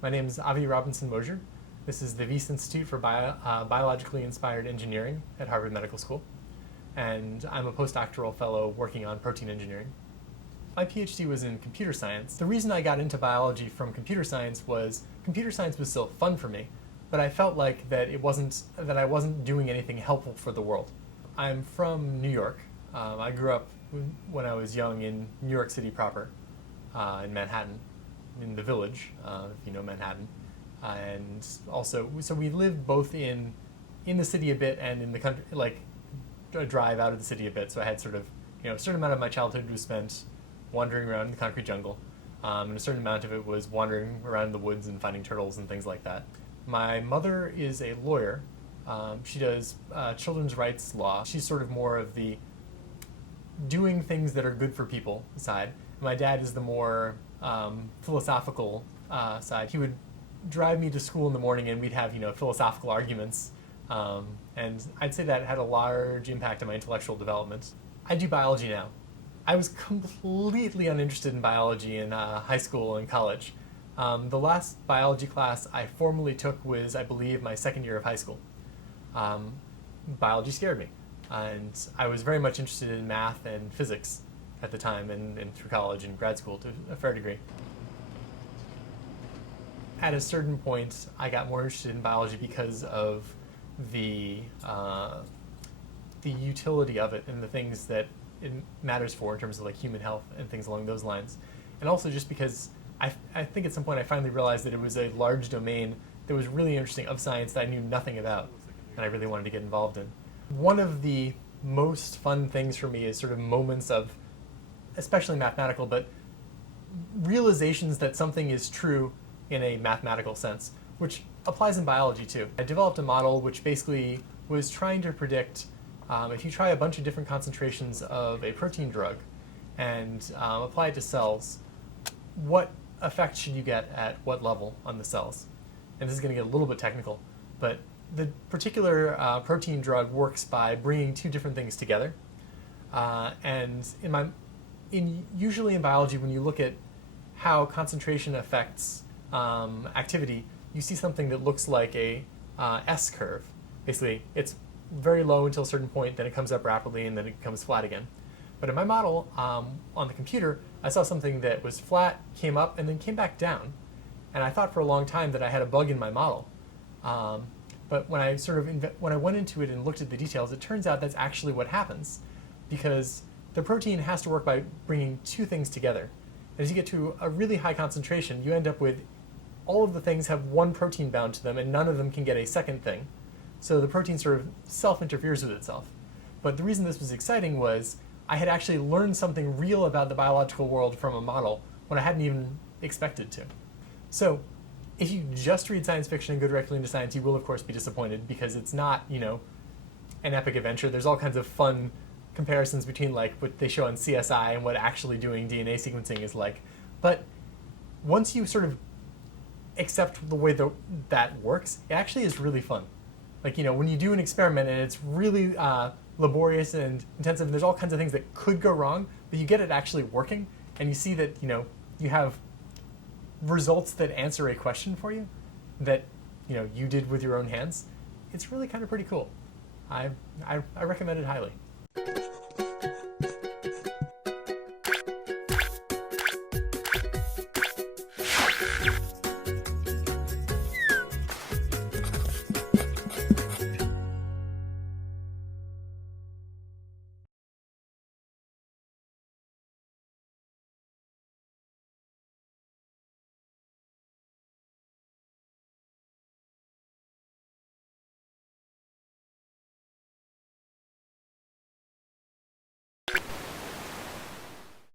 My name is Avi Robinson-Mosher. This is the Wyss Institute for Biologically Inspired Engineering at Harvard Medical School, and I'm a postdoctoral fellow working on protein engineering. My PhD was in computer science. The reason I got into biology from computer science was still fun for me, but I felt like that I wasn't doing anything helpful for the world. I'm from New York. I grew up when I was young in New York City proper, in Manhattan, in the Village, if you know Manhattan. And also, so we lived both in the city a bit and in the country, like a drive out of the city a bit. So I had sort of, a certain amount of my childhood was spent wandering around in the concrete jungle, and a certain amount of it was wandering around the woods and finding turtles and things like that. My mother is a lawyer. She does children's rights law. She's sort of more of the doing things that are good for people side. My dad is the more philosophical side. He would drive me to school in the morning and we'd have, philosophical arguments. And I'd say that had a large impact on my intellectual development. I do biology now. I was completely uninterested in biology in high school and college. The last biology class I formally took was, I believe, my second year of high school. Biology scared me. And I was very much interested in math and physics at the time and through college and grad school to a fair degree. At a certain point, I got more interested in biology because of the utility of it and the things that it matters for in terms of like human health and things along those lines. And also just because I think at some point I finally realized that it was a large domain that was really interesting of science that I knew nothing about and I really wanted to get involved in. One of the most fun things for me is sort of moments of, especially mathematical, but realizations that something is true in a mathematical sense, which applies in biology too. I developed a model which basically was trying to predict if you try a bunch of different concentrations of a protein drug and apply it to cells, what effect should you get at what level on the cells? And this is going to get a little bit technical, but the particular protein drug works by bringing two different things together. And usually in biology, when you look at how concentration affects activity, you see something that looks like a S curve. Basically, it's very low until a certain point, then it comes up rapidly, and then it becomes flat again. But in my model, on the computer, I saw something that was flat, came up, and then came back down. And I thought for a long time that I had a bug in my model. But when I went into it and looked at the details, it turns out that's actually what happens, because the protein has to work by bringing two things together. And as you get to a really high concentration, you end up with all of the things have one protein bound to them, and none of them can get a second thing. So the protein sort of self-interferes with itself. But the reason this was exciting was I had actually learned something real about the biological world from a model when I hadn't even expected to. So if you just read science fiction and go directly into science, you will of course be disappointed because it's not, an epic adventure. There's all kinds of fun comparisons between like what they show on CSI and what actually doing DNA sequencing is like. But once you sort of accept the way that works, it actually is really fun. Like, when you do an experiment and it's really laborious and intensive, and there's all kinds of things that could go wrong, but you get it actually working, and you see that, you have results that answer a question for you that, you did with your own hands. It's really kind of pretty cool. I recommend it highly.